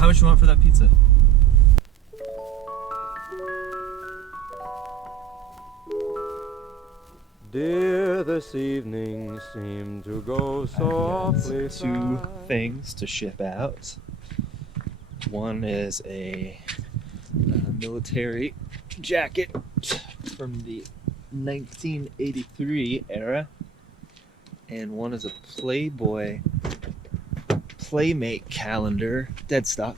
How much you want for that pizza? Dear, this evening seemed to go so awfully fast. Two things to ship out. One is a military jacket from the 1983 era, and one is a Playboy Playmate calendar, dead stock,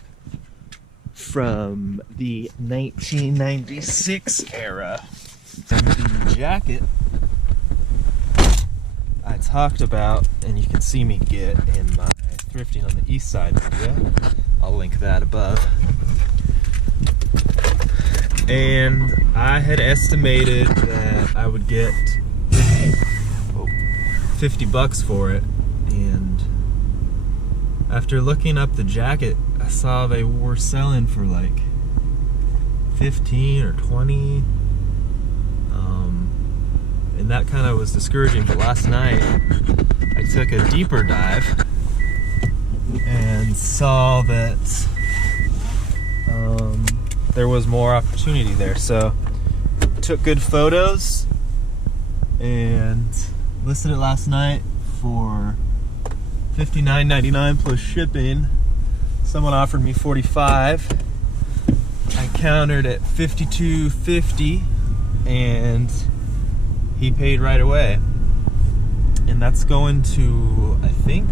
from the 1996 era. And the jacket I talked about, and you can see me get in my thrifting on the east side video. I'll link that above. And I had estimated that I would get $50 for it, and after looking up the jacket, I saw they were selling for like 15 or 20. And that kind of was discouraging, but last night I took a deeper dive and saw that there was more opportunity there. So took good photos and listed it last night for $59.99 plus shipping. Someone offered me $45. I countered at $52.50 and he paid right away. And that's going to, I think,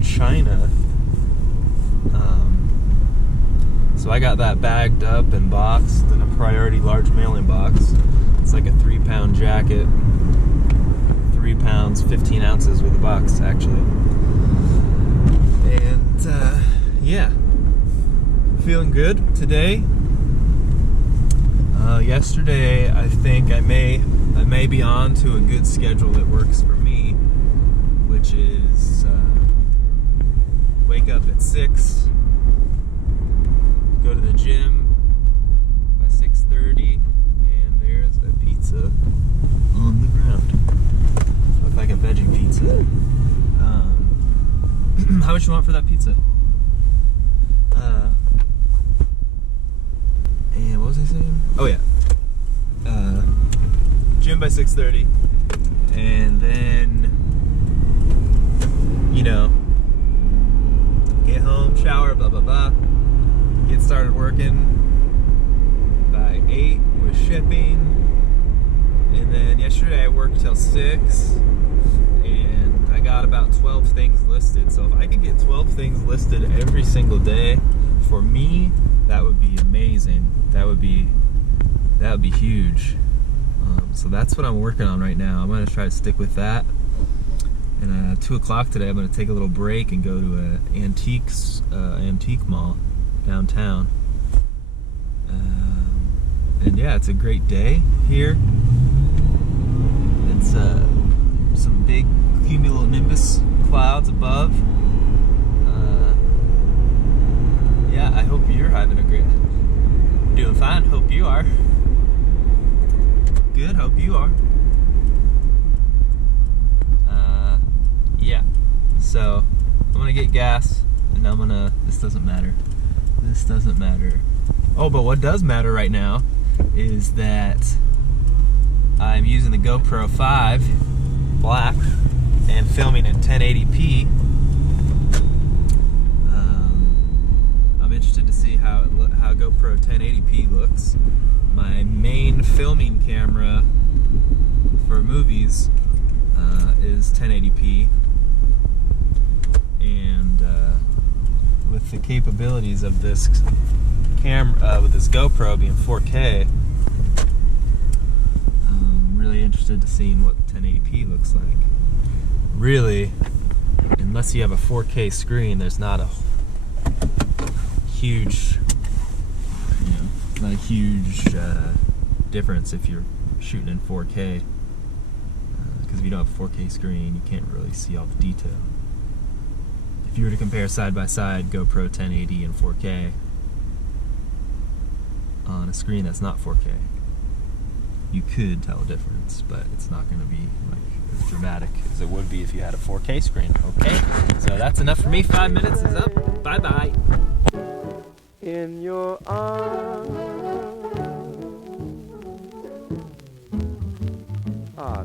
China. So I got that bagged up and boxed in a priority large mailing box. It's like a 3-pound jacket, 3 pounds, 15 ounces with a box, actually. And yeah, feeling good today. Yesterday, I think I may be on to a good schedule that works for me, which is wake up at 6, go to the gym by 6:30, and there's a pizza on the ground. Looks like a veggie pizza. How much you want for that pizza? And what was I saying? Oh yeah. Gym by 6:30, and then, you know, get home, shower, blah blah blah, get started working by 8 with shipping. And then yesterday I worked till 6, and I got about 12 things listed. So if I could get 12 things listed every single day, for me, that would be amazing. That would be huge. So that's what I'm working on right now. I'm going to try to stick with that. And 2 o'clock today, I'm going to take a little break and go to an antique mall downtown. And yeah, it's a great day here. It's some big cumulonimbus clouds above. Yeah, I hope you're having a great, doing fine. Hope you are. Good, hope you are. Yeah, so I'm gonna get gas, and I'm gonna, this doesn't matter. Oh, but what does matter right now is that I'm using the GoPro 5 Black and filming in 1080p. I'm interested to see how GoPro 1080p looks. My main filming camera for movies is 1080p, and with the capabilities of this camera, with this GoPro being 4K, I'm really interested to seeing what 1080p looks like. Really, unless you have a 4K screen, there's not a huge, difference if you're shooting in 4K, because if you don't have a 4K screen, you can't really see all the detail. If you were to compare side by side GoPro 1080 and 4K on a screen that's not 4K, you could tell a difference, but it's not going to be like as dramatic as it would be if you had a 4K screen. Okay, so that's enough for me. 5 minutes is up. Bye bye. in your arms. Ah,